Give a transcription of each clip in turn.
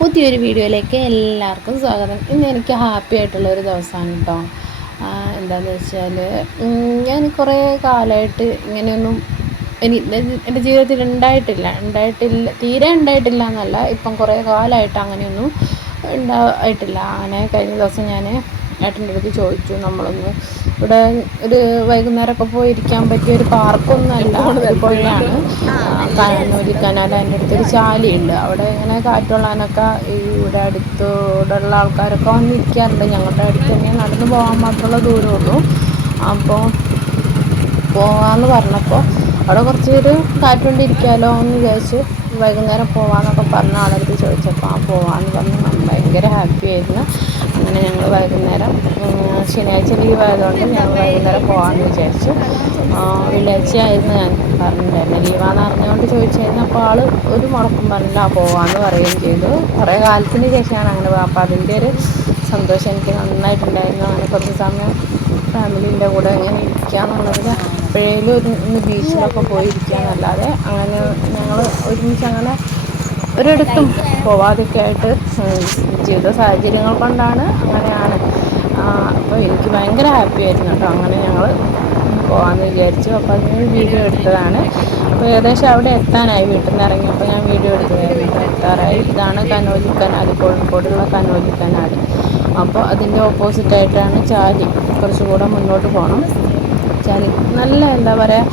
പുതിയൊരു വീഡിയോയിലേക്ക് എല്ലാവർക്കും സ്വാഗതം. ഇന്ന് എനിക്ക് ഹാപ്പി ആയിട്ടുള്ളൊരു ദിവസമാണ് കേട്ടോ. എന്താണെന്ന് വെച്ചാൽ ഞാൻ കുറേ കാലമായിട്ട് ഇങ്ങനെയൊന്നും എൻ്റെ ജീവിതത്തിൽ തീരെ ഉണ്ടായിട്ടില്ല എന്നല്ല, ഇപ്പം കുറേ കാലമായിട്ട് അങ്ങനെയൊന്നും ഉണ്ടായിട്ടില്ല. അങ്ങനെ കഴിഞ്ഞ ദിവസം ഞാൻ ഏട്ടൻ്റെ അടുത്ത് ചോദിച്ചു, നമ്മളൊന്ന് ഇവിടെ ഒരു വൈകുന്നേരമൊക്കെ പോയിരിക്കാൻ പറ്റിയ ഒരു പാർക്കൊന്നും അല്ല, ഒരു പുഴയാണ്, കനോലി കനാൽ. അതിൻ്റെ അടുത്തൊരു ചാലിയുണ്ട്, അവിടെ ഇങ്ങനെ കാറ്റുകൊള്ളാനൊക്കെ ഇവിടെ അടുത്തോടുള്ള ആൾക്കാരൊക്കെ വന്നിരിക്കാറുണ്ട്. ഞങ്ങളുടെ അടുത്ത് തന്നെ നടന്ന് പോകാൻ മാത്രമുള്ള ദൂരമുള്ളൂ. അപ്പോൾ പോകാമെന്ന് പറഞ്ഞപ്പോൾ അവിടെ കുറച്ച് പേര് കാറ്റുകൊണ്ടിരിക്കാമല്ലോ എന്ന് വിചാരിച്ച് വൈകുന്നേരം പോകാമെന്നൊക്കെ പറഞ്ഞ ആളടുത്ത് ചോദിച്ചപ്പോൾ പോകാമെന്ന് പറഞ്ഞ് ഭയങ്കര ഹാപ്പി ആയിരുന്നു. അങ്ങനെ ഞങ്ങൾ വൈകുന്നേരം ശനിയാഴ്ച ലീവ് ആയതുകൊണ്ട് ഞങ്ങൾ വൈകുന്നേരം പോകാമെന്ന് വിചാരിച്ചു. വെള്ളിയാഴ്ച ആയിരുന്നു ഞാൻ പറഞ്ഞിട്ടുണ്ടായിരുന്നു, ലീവാന്ന് അറിഞ്ഞുകൊണ്ട് ചോദിച്ചായിരുന്നു. അപ്പോൾ ആൾ ഒരു മുടക്കം പറഞ്ഞില്ല, പോകാമെന്ന് പറയുകയും ചെയ്തു. കുറേ കാലത്തിന് ശേഷമാണ് അങ്ങനെ പോകുക. അപ്പോൾ അതിൻ്റെ ഒരു സന്തോഷം എനിക്ക് നന്നായിട്ടുണ്ടായിരുന്നു. അങ്ങനെ കുറച്ച് സമയം ഫാമിലീൻ്റെ കൂടെ ഇങ്ങനെ ഇരിക്കുക എന്നുള്ളതിൽ എപ്പോഴേലും ഒന്ന് ബീച്ചിലൊക്കെ പോയി ഇരിക്കുക എന്നല്ലാതെ അങ്ങനെ ഞങ്ങൾ ഒരുമിച്ച് അങ്ങനെ ഒരിടത്തും പോവാതൊക്കെ ആയിട്ട് ജീവിത സാഹചര്യങ്ങൾ കൊണ്ടാണ് അങ്ങനെയാണ്. അപ്പോൾ എനിക്ക് ഭയങ്കര ഹാപ്പി ആയിരുന്നു കേട്ടോ. അങ്ങനെ ഞങ്ങൾ പോകാമെന്ന് വിചാരിച്ചു. അപ്പോൾ അതിന് വീഡിയോ എടുത്തതാണ്. അപ്പോൾ ഏകദേശം അവിടെ എത്താനായി, വീട്ടിൽ നിന്ന് ഇറങ്ങിയപ്പോൾ ഞാൻ വീഡിയോ എടുത്തതായിരുന്നു. എത്താറായി. ഇതാണ് കനോലി കനാൽ, കോഴിക്കോടുള്ള കനോലി കനാൽ. അപ്പോൾ അതിൻ്റെ ഓപ്പോസിറ്റായിട്ടാണ് ചാലി, കുറച്ചുകൂടെ മുന്നോട്ട് പോകണം. ചാലി നല്ല എന്താ പറയുക,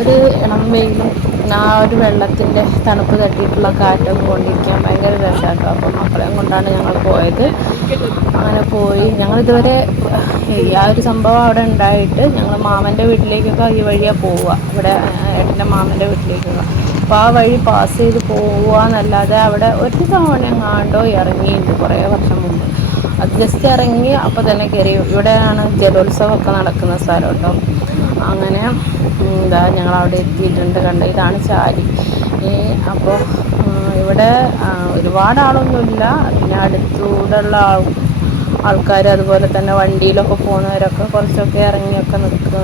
ഒരു ഇളം വെയിലും ആ ഒരു വെള്ളത്തിൻ്റെ തണുപ്പ് തട്ടിയിട്ടുള്ള കാറ്റൊക്കെ കൊണ്ടിരിക്കാൻ ഭയങ്കര രസമാട്ടോ. അപ്പോൾ മക്കളെയും കൊണ്ടാണ് ഞങ്ങൾ പോയത്. അങ്ങനെ പോയി ഞങ്ങളിതുവരെ ആ ഒരു സംഭവം അവിടെ ഉണ്ടായിട്ട് ഞങ്ങൾ മാമൻ്റെ വീട്ടിലേക്കൊക്കെ ഈ വഴിയാണ് പോവുക, ഇവിടെ ഏട്ടൻ്റെ മാമൻ്റെ വീട്ടിലേക്കൊക്കെ. അപ്പോൾ ആ വഴി പാസ് ചെയ്ത് പോവുക എന്നല്ലാതെ അവിടെ ഒരു തവണ എങ്ങാണ്ടോ ഇറങ്ങിയിട്ടുണ്ട് കുറേ വർഷം മുമ്പ്. അത് ജസ്റ്റ് ഇറങ്ങി അപ്പോൾ തന്നെ കയറി. ഇവിടെയാണ് ജലോത്സവമൊക്കെ നടക്കുന്ന സ്ഥലം കേട്ടോ. അങ്ങനെ എന്താ ഞങ്ങളവിടെ എത്തിയിട്ടുണ്ട്. കണ്ട ഇതാണ് ചാലി. അപ്പോൾ ഇവിടെ ഒരുപാട് ആളൊന്നുമില്ല. പിന്നെ അടുത്തൂടെയുള്ള ആൾക്കാർ, അതുപോലെ തന്നെ വണ്ടിയിലൊക്കെ പോകുന്നവരൊക്കെ കുറച്ചൊക്കെ ഇറങ്ങിയൊക്കെ നിൽക്കുക,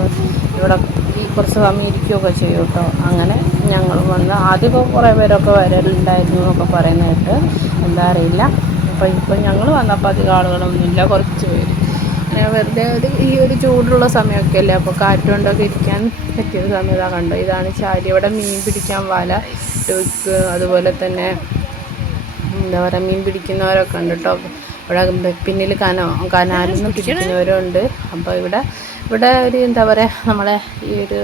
ഇവിടെ ഈ കുറച്ച് സമയം ഇരിക്കുകയൊക്കെ ചെയ്യും കേട്ടോ. അങ്ങനെ ഞങ്ങൾ വന്ന് ആദ്യമൊക്കെ കുറേ പേരൊക്കെ വരലുണ്ടായിരുന്നു എന്നൊക്കെ പറയുന്നതായിട്ട്, എന്താ അറിയില്ല. അപ്പോൾ ഇപ്പം ഞങ്ങൾ വന്നപ്പോൾ അധികം ആളുകളൊന്നുമില്ല, കുറച്ച് പേര്. വെറുതെ ഈ ഒരു ചൂടുള്ള സമയമൊക്കെ അല്ലേ, അപ്പോൾ കാറ്റുകൊണ്ടൊക്കെ ഇരിക്കാൻ പറ്റിയൊരു സമയത്താണ് കണ്ടോ. ഇതാണ് ചാലി. ഇവിടെ മീൻ പിടിക്കാൻ വല അതുപോലെ തന്നെ എന്താ പറയുക, മീൻ പിടിക്കുന്നവരൊക്കെ ഉണ്ട് കേട്ടോ. ഇവിടെ പിന്നിൽ കനാലിൽ നിന്ന് പിടിക്കുന്നവരുണ്ട്. അപ്പോൾ ഇവിടെ ഒരു എന്താ പറയുക, നമ്മളെ ഈ ഒരു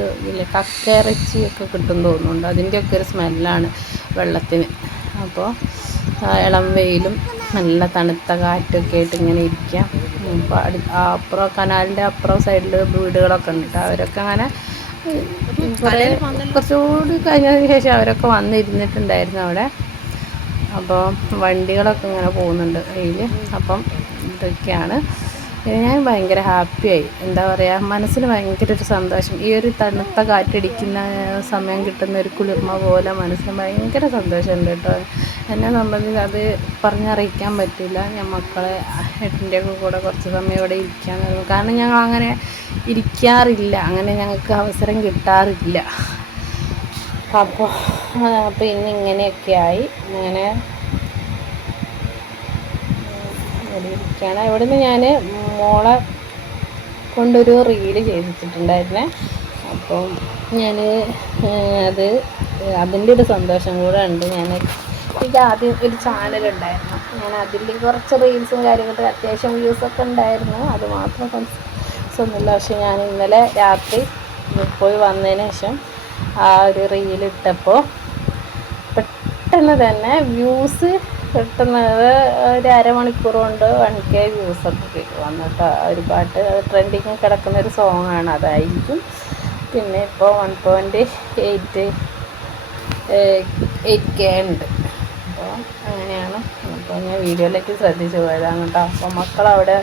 കക്കയിറച്ചിയൊക്കെ കിട്ടും തോന്നുന്നുണ്ട്. അതിൻ്റെയൊക്കെ ഒരു സ്മെല്ലാണ് വെള്ളത്തിന്. അപ്പോൾ ഇളം വെയിലും നല്ല തണുത്ത കാറ്റൊക്കെ ആയിട്ട് ഇങ്ങനെ ഇരിക്കാം. അപ്പോൾ അപ്പുറം കനാലിൻ്റെ അപ്പുറം സൈഡിൽ വീടുകളൊക്കെ ഉണ്ട്. അവരൊക്കെ അങ്ങനെ കുറച്ചുകൂടി കഴിഞ്ഞതിന് ശേഷം അവരൊക്കെ വന്നിരുന്നിട്ടുണ്ടായിരുന്നു അവിടെ. അപ്പോൾ വണ്ടികളൊക്കെ ഇങ്ങനെ പോകുന്നുണ്ട് കയ്യിൽ. അപ്പം ഇതൊക്കെയാണ്. ഞാൻ ഭയങ്കര ഹാപ്പിയായി. എന്താ പറയുക, മനസ്സിന് ഭയങ്കര ഒരു സന്തോഷം. ഈ ഒരു തണുത്ത കാറ്റടിക്കുന്ന സമയം കിട്ടുന്ന ഒരു കുളിർമ പോലെ മനസ്സിന് ഭയങ്കര സന്തോഷമുണ്ട് കേട്ടോ. എന്നെ സംബന്ധിച്ച് അത് പറഞ്ഞറിയിക്കാൻ പറ്റില്ല. ഞാൻ മക്കളെ ഏട്ടൻ്റെയൊക്കെ കൂടെ കുറച്ച് സമയം ഇവിടെ ഇരിക്കാൻ, കാരണം ഞങ്ങൾ അങ്ങനെ ഇരിക്കാറില്ല, അങ്ങനെ ഞങ്ങൾക്ക് അവസരം കിട്ടാറില്ല. അപ്പോൾ ഇന്ന് ഇങ്ങനെയൊക്കെയായി. അങ്ങനെ ഇവിടെ ഇരിക്കുകയാണ്. ഇവിടെ നിന്ന് ഞാൻ മോളെ കൊണ്ടൊരു റീല് ചെയ്തിട്ടുണ്ടായിരുന്നേ. അപ്പം ഞാൻ അതിൻ്റെ ഒരു സന്തോഷം കൂടെ ഉണ്ട്. എനിക്ക് ആദ്യം ഒരു ചാനലുണ്ടായിരുന്നു, ഞാൻ അതിൽ കുറച്ച് റീൽസും കാര്യങ്ങളും അത്യാവശ്യം വ്യൂസൊക്കെ ഉണ്ടായിരുന്നു. അത് മാത്രം ഒന്നുമില്ല. പക്ഷെ ഞാൻ ഇന്നലെ രാത്രി പോയി വന്നതിന് ശേഷം ആ ഒരു റീലിട്ടപ്പോൾ പെട്ടെന്ന് തന്നെ വ്യൂസ് കിട്ടുന്നത് ഒരു അരമണിക്കൂർ കൊണ്ട് 1K വ്യൂസൊക്കെ വന്നിട്ട് ഒരു പാട്ട് ട്രെൻഡിങ് കിടക്കുന്ന ഒരു സോങ്ങാണ്, അതായിരിക്കും. പിന്നെ ഇപ്പോൾ 1.8K ഉണ്ട്. അപ്പോൾ അങ്ങനെയാണ്. അപ്പോൾ ഞാൻ വീഡിയോയിലേക്ക് ശ്രദ്ധിച്ചു പോയതാണ് കേട്ടോ. അപ്പോൾ മക്കളവിടെ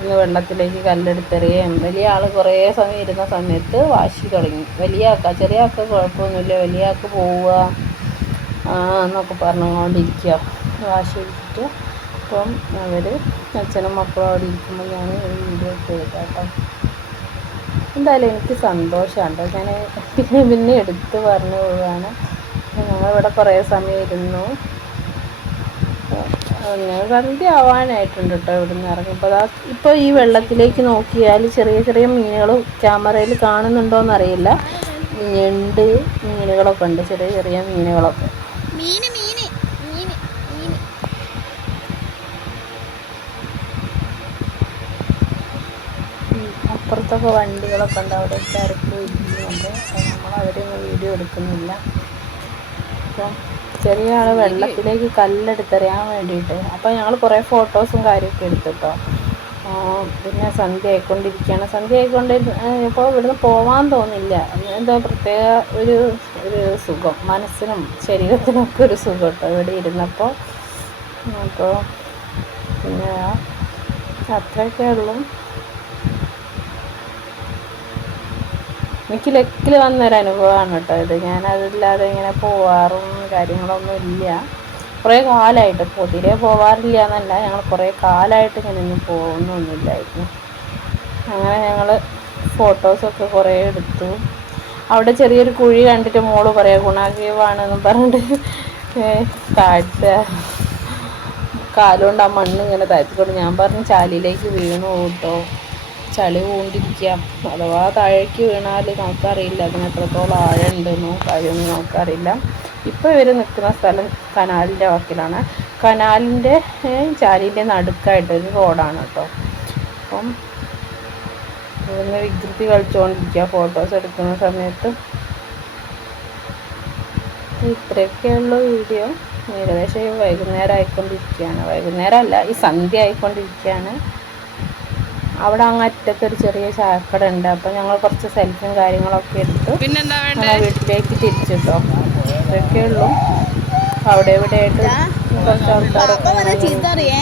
ഇന്ന് വെള്ളത്തിലേക്ക് കല്ലെടുത്തെറിയുകയും, വലിയ ആൾ കുറേ സമയം ഇരുന്ന സമയത്ത് വാശി തുടങ്ങി. ചെറിയ ആൾക്ക് കുഴപ്പമൊന്നുമില്ല, വലിയ ആൾക്ക് പോവുക എന്നൊക്കെ പറഞ്ഞുകൊണ്ടിരിക്കുക, വാശി പിടിച്ചിട്ട്. അപ്പം അവർ അച്ഛനും മക്കളും അവിടെ ഇരിക്കുമ്പോൾ ഞാൻ ഒരു വീഡിയോ എടുത്തു കേട്ടോ. എന്തായാലും എനിക്ക് സന്തോഷമുണ്ട്. ഞാൻ പിന്നെ എടുത്ത് പറഞ്ഞു പോവുകയാണ്. ഞങ്ങളിവിടെ കുറേ സമയം ഇരുന്നു. അങ്ങനെ സന്ധ്യ ആവാനായിട്ടുണ്ട് കേട്ടോ ഇവിടുന്ന് ഇറങ്ങിയപ്പോൾ. ഇപ്പോൾ ഈ വെള്ളത്തിലേക്ക് നോക്കിയാൽ ചെറിയ ചെറിയ മീനുകൾ ക്യാമറയിൽ കാണുന്നുണ്ടോയെന്നറിയില്ല. ഞണ്ട് മീനുകളൊക്കെ ഉണ്ട്, ചെറിയ ചെറിയ മീനുകളൊക്കെ. അപ്പുറത്തൊക്കെ വണ്ടികളൊക്കെ ഉണ്ട്, അവിടെ തിരക്ക് ഇരിക്കുന്നുണ്ട്. നമ്മൾ അവരൊന്നും വീഡിയോ എടുക്കുന്നില്ല. അപ്പം ചെറിയ ആൾ വെള്ളത്തിലേക്ക് കല്ലെടുത്തെറിയാൻ വേണ്ടിയിട്ട്. അപ്പോൾ ഞങ്ങൾ കുറേ ഫോട്ടോസും കാര്യമൊക്കെ എടുത്തിട്ടോ. പിന്നെ സന്ധ്യ ആയിക്കൊണ്ടിരിക്കുകയാണ്. സന്ധ്യ ഇപ്പോൾ ഇവിടുന്ന് പോവാൻ തോന്നില്ല. എന്തോ പ്രത്യേക ഒരു സുഖം, മനസ്സിനും ശരീരത്തിനൊക്കെ ഒരു സുഖം കേട്ടോ ഇവിടെ ഇരുന്നപ്പോൾ. അപ്പോൾ പിന്നെ അത്രയൊക്കെ ഉള്ളൂ. എനിക്ക് ലക്കിൽ വന്നൊരനുഭവമാണ് കേട്ടോ ഇത്. ഞാനതില്ലാതെ ഇങ്ങനെ പോവാറും കാര്യങ്ങളൊന്നും ഇല്ല. കുറേ കാലമായിട്ട്, പൊതിരെ പോവാറില്ല എന്നല്ല, ഞങ്ങൾ കുറേ കാലമായിട്ട് ഇങ്ങനെയൊന്നും പോകുന്നൊന്നുമില്ലായിരുന്നു. അങ്ങനെ ഞങ്ങൾ ഫോട്ടോസൊക്കെ കുറേ എടുത്തു. അവിടെ ചെറിയൊരു കുഴി കണ്ടിട്ട് മോള് പറയാം ഗുണാകേവാണെന്നും പറഞ്ഞിട്ട് താഴ്ത്ത കാലുകൊണ്ട് ആ മണ്ണ് ഇങ്ങനെ താഴ്ത്തിക്കൊണ്ട്. ഞാൻ പറഞ്ഞു ചാലിയിലേക്ക് വീണു കേട്ടോ, ചളി പൂണ്ടിരിക്കാം, അഥവാ താഴേക്ക് വീണാൽ നമുക്കറിയില്ല അതിന് എത്രത്തോളം ആഴമുണ്ടെന്നോ കാര്യമൊന്നും നമുക്കറിയില്ല. ഇപ്പോൾ ഇവർ നിൽക്കുന്ന സ്ഥലം കനാലിൻ്റെ വക്കിലാണ്. കനാലിൻ്റെ ചാലിൻ്റെ നടുക്കായിട്ടൊരു റോഡാണ് കേട്ടോ. അപ്പം ഇവിടുന്ന് വികൃതി കളിച്ചുകൊണ്ടിരിക്കുക ഫോട്ടോസ് എടുക്കുന്ന സമയത്ത്. ഇത്രയൊക്കെയുള്ള വീഡിയോ. ഏകദേശം വൈകുന്നേരം ആയിക്കൊണ്ടിരിക്കുകയാണ്, വൈകുന്നേരമല്ല ഈ സന്ധ്യ ആയിക്കൊണ്ടിരിക്കുകയാണ്. അവിടെ അങ്ങറ്റത്തൊരു ചെറിയ ചായക്കട ഉണ്ട്. അപ്പം ഞങ്ങൾ കുറച്ച് സെൽഫിയും കാര്യങ്ങളൊക്കെ എടുത്ത് വീട്ടിലേക്ക് തിരിച്ചിട്ടോ. ഇതൊക്കെ ഉള്ളൂ. അവിടെ ഇവിടെ ആയിട്ട് കുറച്ച് ആൾക്കാരൊക്കെ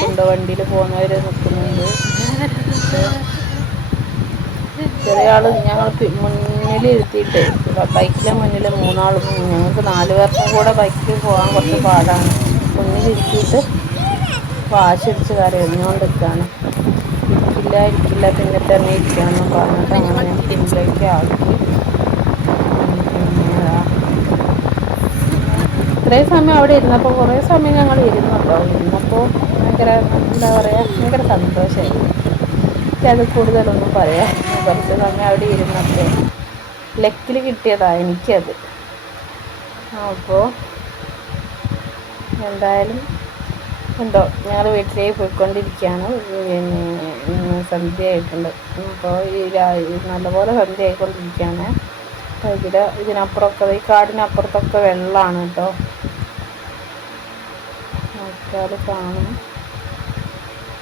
ഉണ്ട്, വണ്ടിയിൽ പോകുന്നവർ നിൽക്കുന്നുണ്ട്. ചെറിയ ആൾ ഞങ്ങൾ മുന്നിൽ ഇരുത്തിയിട്ട്, ബൈക്കിലെ മുന്നിൽ 3 ആളും, ഞങ്ങൾക്ക് 4 പേർക്കും കൂടെ ബൈക്കിൽ പോകാൻ കുറച്ച് പാടാണ്. മുന്നിലിരുത്തിയിട്ട് വാശിടിച്ച് കരഞ്ഞുകൊണ്ടിരിക്കുകയാണ്. ഇരിക്കില്ല പിന്നെ തന്നെ ഇരിക്കണമെന്ന് പറഞ്ഞിട്ട് അങ്ങനെ ഞാൻ പിന്നിലേക്ക് ആക്കി. ഇത്രയും സമയം അവിടെ ഇരുന്നപ്പോൾ കുറേ സമയം ഞങ്ങൾ ഇരുന്നു കേട്ടോ. ഇരുന്നപ്പോൾ ഭയങ്കര എന്താ പറയുക, ഭയങ്കര സന്തോഷമായിരുന്നു. എനിക്കത് കൂടുതലൊന്നും പറയാം. കുറച്ച് സമയം അവിടെ ഇരുന്നപ്പോൾ ലക്കിൽ കിട്ടിയതാണ് എനിക്കത്. അപ്പോൾ എന്തായാലും എന്തോ ഞങ്ങൾ വീട്ടിലേക്ക് പോയിക്കൊണ്ടിരിക്കുകയാണ്. പിന്നെ സന്ധ്യ ആയിട്ടുണ്ട്. അപ്പോൾ നല്ലപോലെ സന്ധ്യ ആയിക്കൊണ്ടിരിക്കുകയാണ്. ഇതിനപ്പുറമൊക്കെ ഈ കാടിനപ്പുറത്തൊക്കെ വെള്ളമാണ് കേട്ടോ. നോക്കിയാൽ കാണും.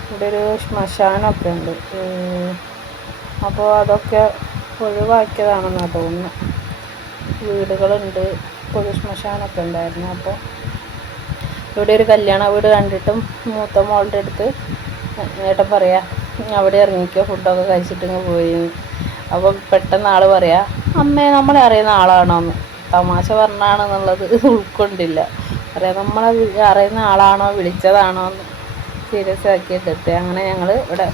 ഇവിടെ ഒരു ശ്മശാനമൊക്കെ ഉണ്ട്. അപ്പോൾ അതൊക്കെ ഒഴിവാക്കിയതാണെന്നാണ് തോന്നുന്നത്. വീടുകളുണ്ട്, പൊതു ശ്മശാനമൊക്കെ ഉണ്ടായിരുന്നു. അപ്പോൾ ഇവിടെ ഒരു കല്യാണ വീട് കണ്ടിട്ടും മൂത്ത മോളുടെ അടുത്ത് ഏട്ടൻ പറയാ അവിടെ ഇറങ്ങിക്കോ, ഫുഡൊക്കെ കഴിച്ചിട്ടിങ്ങ് പോയി. അപ്പോൾ പെട്ടെന്ന് ആൾ പറയാ അമ്മേ നമ്മളെ അറിയുന്ന ആളാണോന്ന്. തമാശ പറഞ്ഞാണെന്നുള്ളത് ഉൾക്കൊണ്ടില്ല. പറയാം നമ്മളെ അറിയുന്ന ആളാണോ വിളിച്ചതാണോ എന്ന് സീരിയസ് ആക്കിയിട്ടെത്തി. അങ്ങനെ ഞങ്ങൾ ഇവിടെ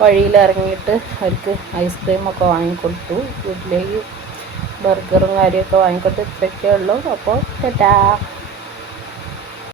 വഴിയിൽ ഇറങ്ങിയിട്ട് അവർക്ക് ഐസ്ക്രീമൊക്കെ വാങ്ങിക്കൊടുത്തു. വീട്ടിലേക്ക് ബർഗറും കാര്യമൊക്കെ വാങ്ങിക്കൊടുത്ത് ഇത്രയൊക്കെ ഉള്ളൂ. അപ്പോൾ ടാറ്റാ.